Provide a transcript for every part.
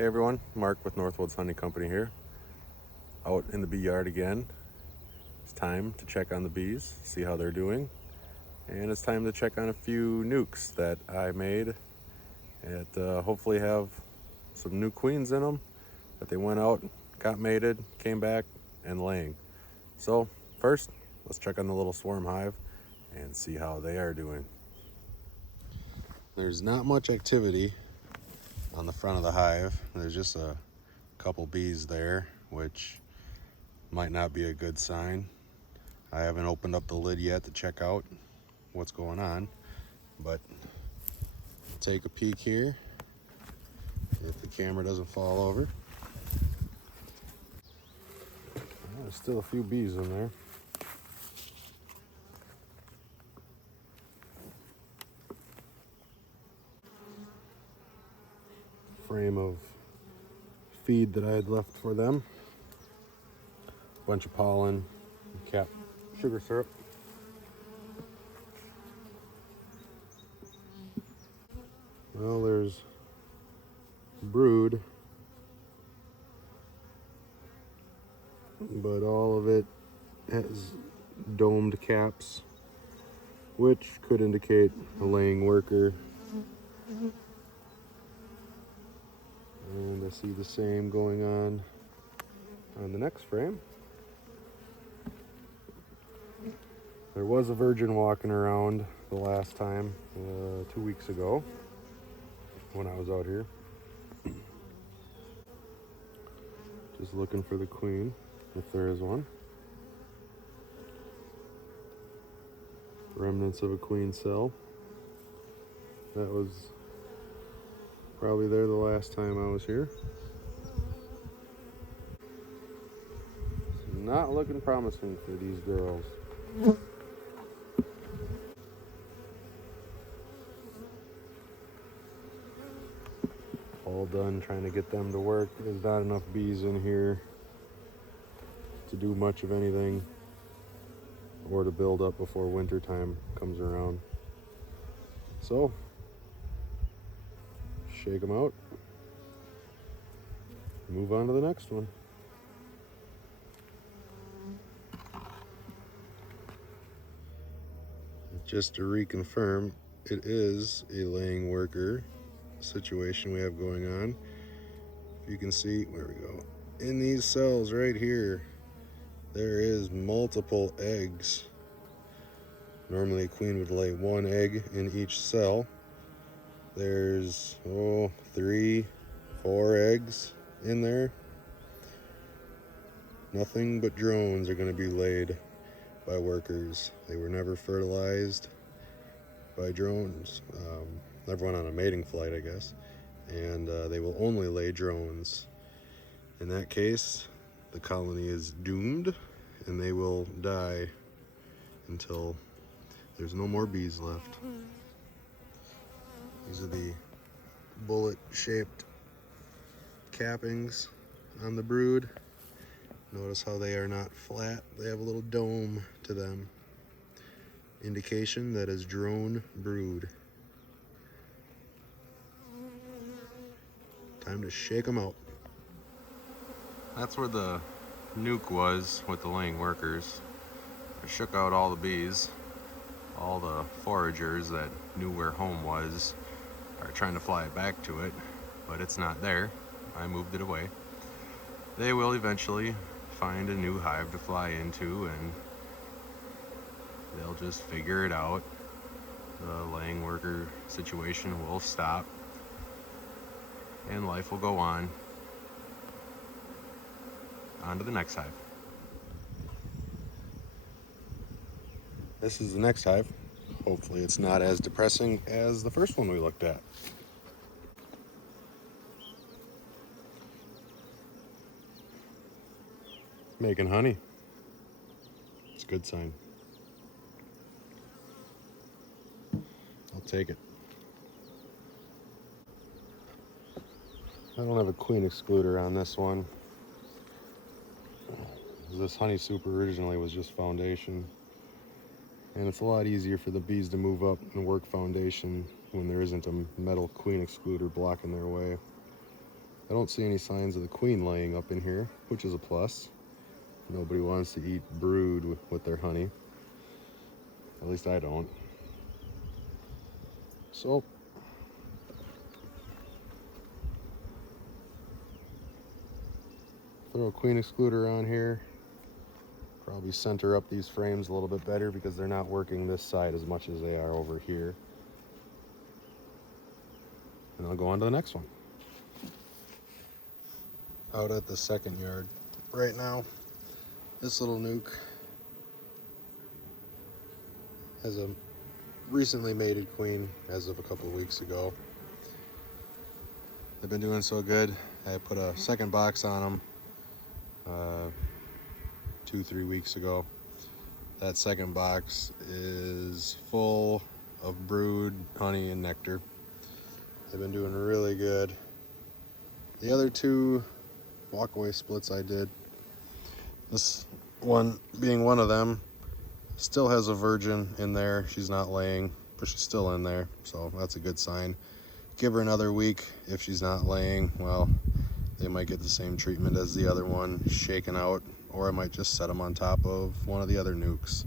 Hey everyone, Mark with Northwoods Honey Company here. Out in the bee yard again. It's time to check on the bees, see how they're doing. And it's time to check on a few nukes that I made that hopefully have some new queens in them that they went out, got mated, came back, and laying. So first, let's check on the little swarm hive and see how they are doing. There's not much activity on the front of the hive. There's just a couple bees there, which might not be a good sign. I haven't opened up the lid yet to check out what's going on, but take a peek here if the camera doesn't fall over. There's still a few bees in there. Frame of feed that I had left for them. Bunch of pollen, cap sugar syrup. Well, there's brood, but all of it has domed caps, which could indicate a laying worker. And I see the same going on the next frame. There was a virgin walking around the last time, 2 weeks ago, when I was out here. Just looking for the queen, if there is one. Remnants of a queen cell. That was probably there the last time I was here. Not looking promising for these girls. All done trying to get them to work. There's not enough bees in here to do much of anything or to build up before winter time comes around. So, shake them out, move on to the next one. Just to reconfirm, it is a laying worker situation we have going on. If you can see, where we go, in these cells right here, there is multiple eggs. Normally a queen would lay one egg in each cell. There's 3, 4 eggs in there. Nothing but drones are going to be laid by workers. They were never fertilized by drones. Never went on a mating flight, I guess. And they will only lay drones. In that case, the colony is doomed and they will die until there's no more bees left. These are the bullet-shaped cappings on the brood. Notice how they are not flat. They have a little dome to them. Indication that is drone brood. Time to shake them out. That's where the nuke was with the laying workers. I shook out all the bees. All the foragers that knew where home was are trying to fly back to it, but it's not there. I moved it away. They will eventually find a new hive to fly into and they'll just figure it out. The laying worker situation will stop and life will go on to the next hive. This is the next hive. Hopefully it's not as depressing as the first one we looked at. Making honey. It's a good sign. I'll take it. I don't have a queen excluder on this one. This honey soup originally was just foundation. And it's a lot easier for the bees to move up and work foundation when there isn't a metal queen excluder blocking their way. I don't see any signs of the queen laying up in here, which is a plus. Nobody wants to eat brood with their honey. At least I don't. So, throw a queen excluder on here. Probably center up these frames a little bit better because they're not working this side as much as they are over here. And I'll go on to the next one. Out at the second yard right now, this little nuke has a recently mated queen as of a couple of weeks ago. They've been doing so good. I put a second box on them 2-3 weeks ago. That second box is full of brood, honey, and nectar. They've been doing really good. The other two walkaway splits I did, this one being one of them, still has a virgin in there. She's not laying, but she's still in there, so that's a good sign. Give her another week. If she's not laying, well, they might get the same treatment as the other one, shaken out, or I might just set them on top of one of the other nukes.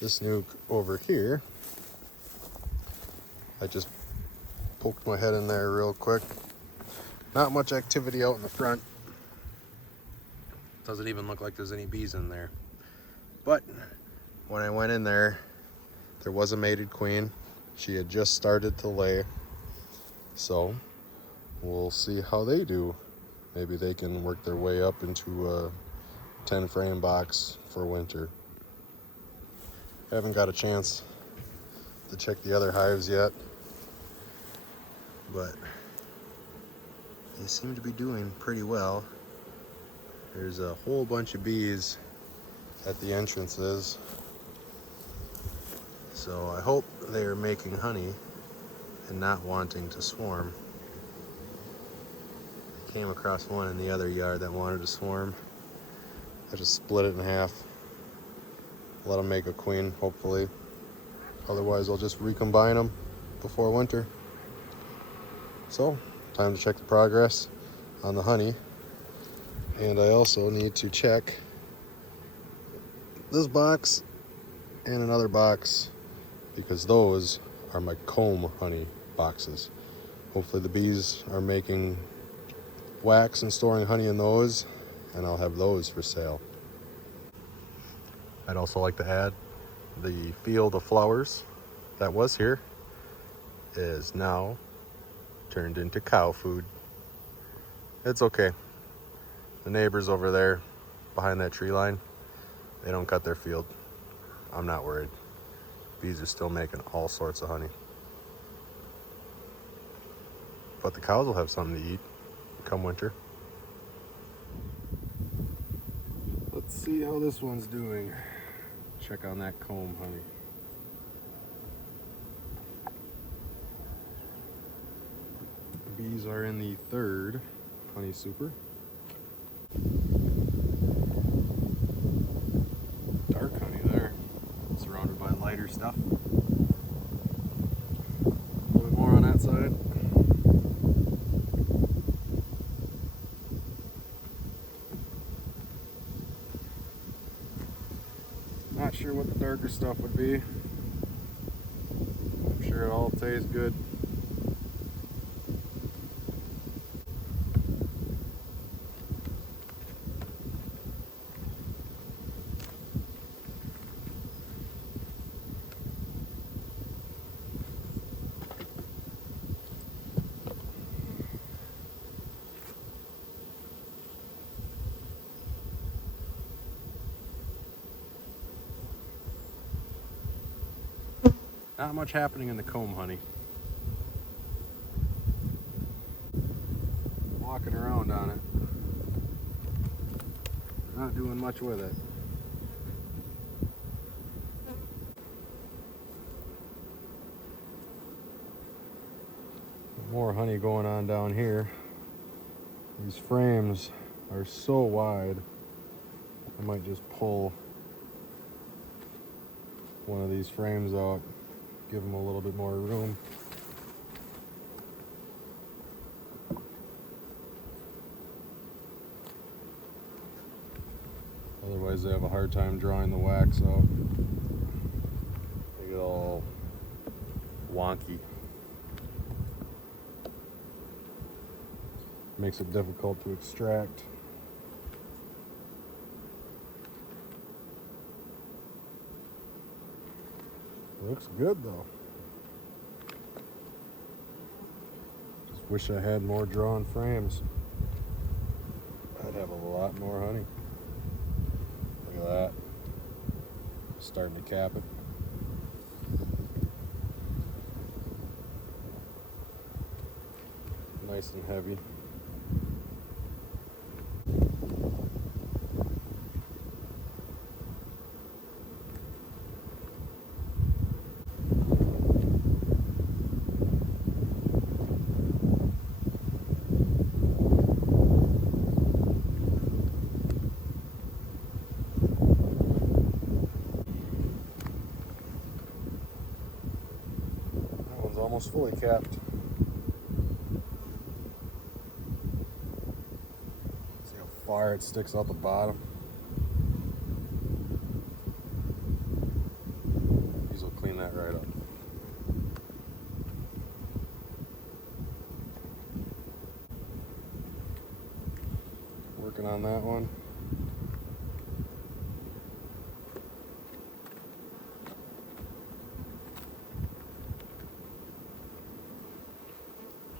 This nuke over here, I just poked my head in there real quick. Not much activity out in the front. Doesn't even look like there's any bees in there. But when I went in there, there was a mated queen. She had just started to lay. So we'll see how they do. Maybe they can work their way up into a 10 frame box for winter. Haven't got a chance to check the other hives yet, but they seem to be doing pretty well. There's a whole bunch of bees at the entrances, so I hope they are making honey and not wanting to swarm. I came across one in the other yard that wanted to swarm. I just split it in half, let them make a queen, hopefully. Otherwise, I'll just recombine them before winter. So, time to check the progress on the honey. And I also need to check this box and another box, because those are my comb honey boxes. Hopefully the bees are making wax and storing honey in those, and I'll have those for sale. I'd also like to add the field of flowers that was here is now turned into cow food. It's okay. The neighbors over there behind that tree line, they don't cut their field. I'm not worried. Bees are still making all sorts of honey. But the cows will have something to eat come winter. Let's see how this one's doing. Check on that comb honey. Bees are in the third honey super. Dark honey there, surrounded by lighter stuff. A little bit more on that side. Not sure what the darker stuff would be. I'm sure it all tastes good. Not much happening in the comb honey. Walking around on it. Not doing much with it. More honey going on down here. These frames are so wide, I might just pull one of these frames out, give them a little bit more room. because they have a hard time drawing the wax out. They get all wonky. Makes it difficult to extract. Looks good though. Just wish I had more drawn frames. I'd have a lot more honey. Look at that. Starting to cap it. Nice and heavy. Almost fully capped. See how far it sticks out the bottom. These will clean that right up. Working on that one.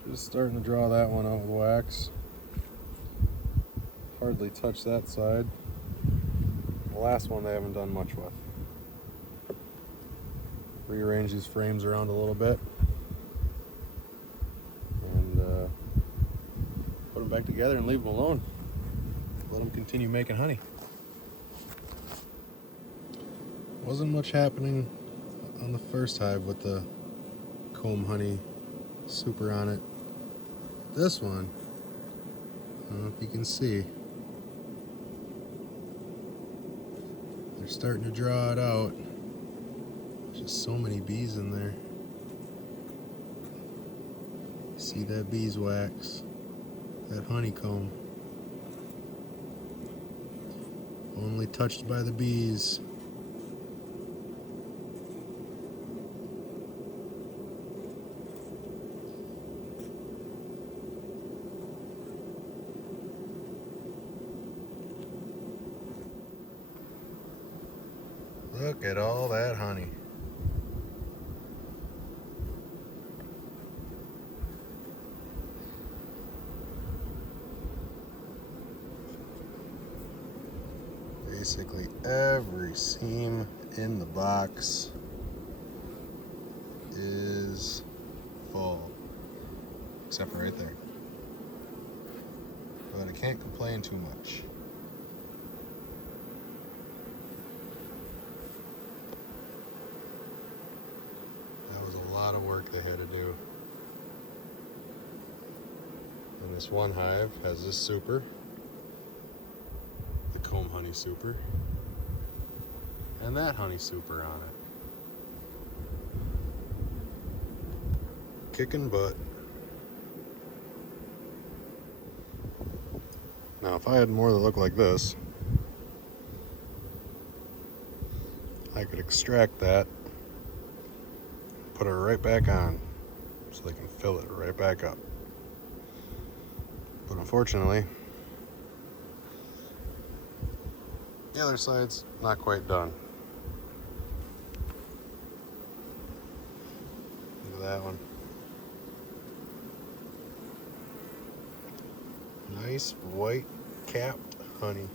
Just starting to draw that one out with wax. Hardly touch that side. The last one they haven't done much with. Rearrange these frames around a little bit and put them back together and leave them alone. Let them continue making honey. Wasn't much happening on the first hive with the comb honey super on it. This one, I don't know if you can see, they're starting to draw it out. There's just so many bees in there. See that beeswax, that honeycomb, only touched by the bees. Look at all that honey. Basically every seam in the box is full, except for right there. But I can't complain too much. A lot of work they had to do. And this one hive has this super, the comb honey super, and that honey super on it. Kicking butt. Now if I had more that look like this, I could extract that, put it right back on so they can fill it right back up. But unfortunately, the other side's not quite done. Look at that one. Nice white capped honey.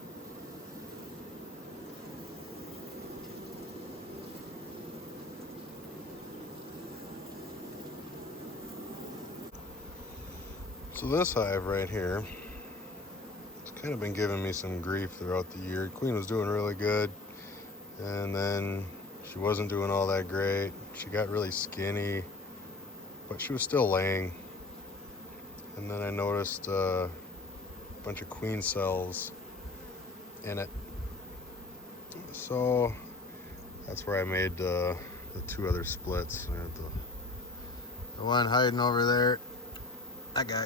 So this hive right here, it's kind of been giving me some grief throughout the year. Queen was doing really good, and then she wasn't doing all that great. She got really skinny, but she was still laying. And then I noticed a bunch of queen cells in it. So that's where I made the two other splits. I got the one hiding over there, that guy,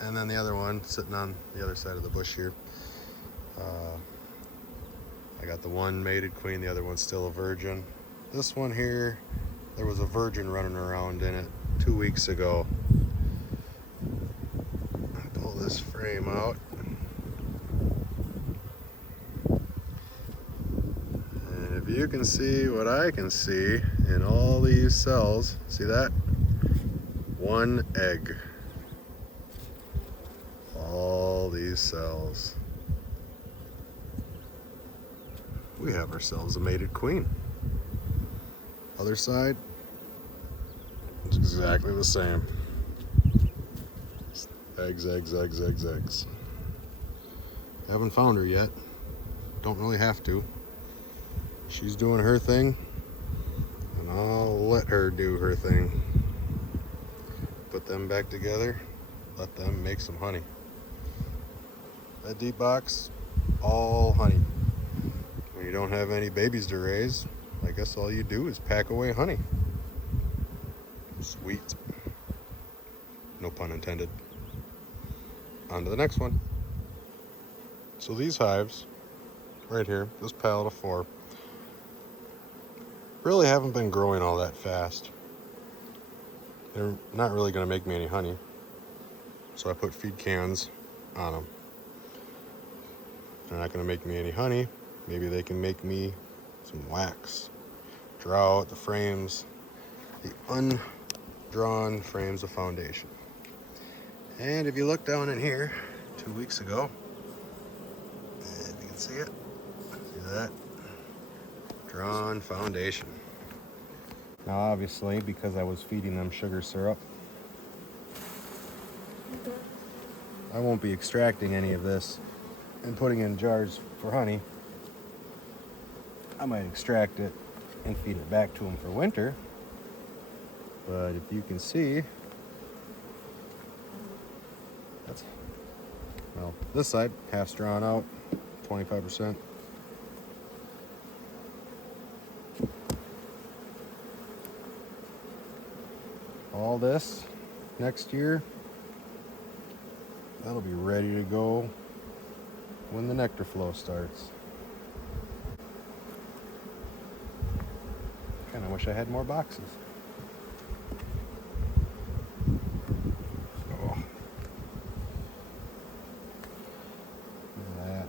and then the other one sitting on the other side of the bush here. I got the one mated queen, the other one's still a virgin. This one here, there was a virgin running around in it 2 weeks ago. I pull this frame out. And if you can see what I can see in all these cells, see that? One egg. All these cells. We have ourselves a mated queen. Other side, it's exactly the same. Eggs, eggs, eggs, eggs, eggs. Haven't found her yet. Don't really have to. She's doing her thing, and I'll let her do her thing. Put them back together, let them make some honey. That deep box, all honey. When you don't have any babies to raise, I guess all you do is pack away honey. Sweet. No pun intended. On to the next one. So these hives, right here, this pallet of 4, really haven't been growing all that fast. They're not really going to make me any honey. So I put feed cans on them. They're not going to make me any honey. Maybe they can make me some wax. Draw out the frames, the undrawn frames of foundation. And if you look down in here, 2 weeks ago, if you can see it, see that? Drawn foundation. Now obviously, because I was feeding them sugar syrup, I won't be extracting any of this and putting it in jars for honey. I might extract it and feed it back to them for winter. But if you can see, that's, well, this side, half's drawn out, 25%. All this next year, that'll be ready to go when the nectar flow starts. Kinda wish I had more boxes. Oh. Look at that.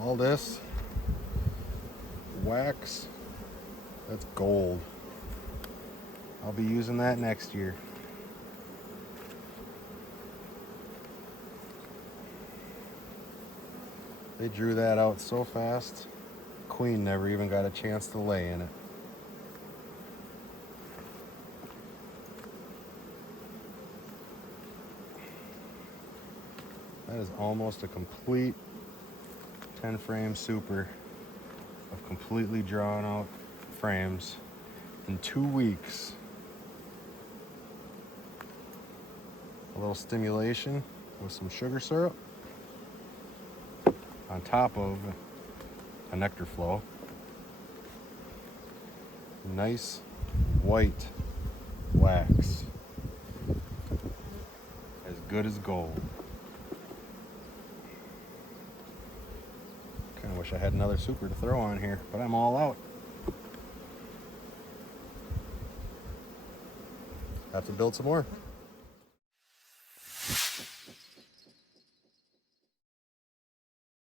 All this wax, that's gold. I'll be using that next year. They drew that out so fast, queen never even got a chance to lay in it. That is almost a complete 10 frame super of completely drawn out frames in 2 weeks. A little stimulation with some sugar syrup on top of a nectar flow. Nice white wax, as good as gold. Kind of wish I had another super to throw on here, but I'm all out. Have to build some more.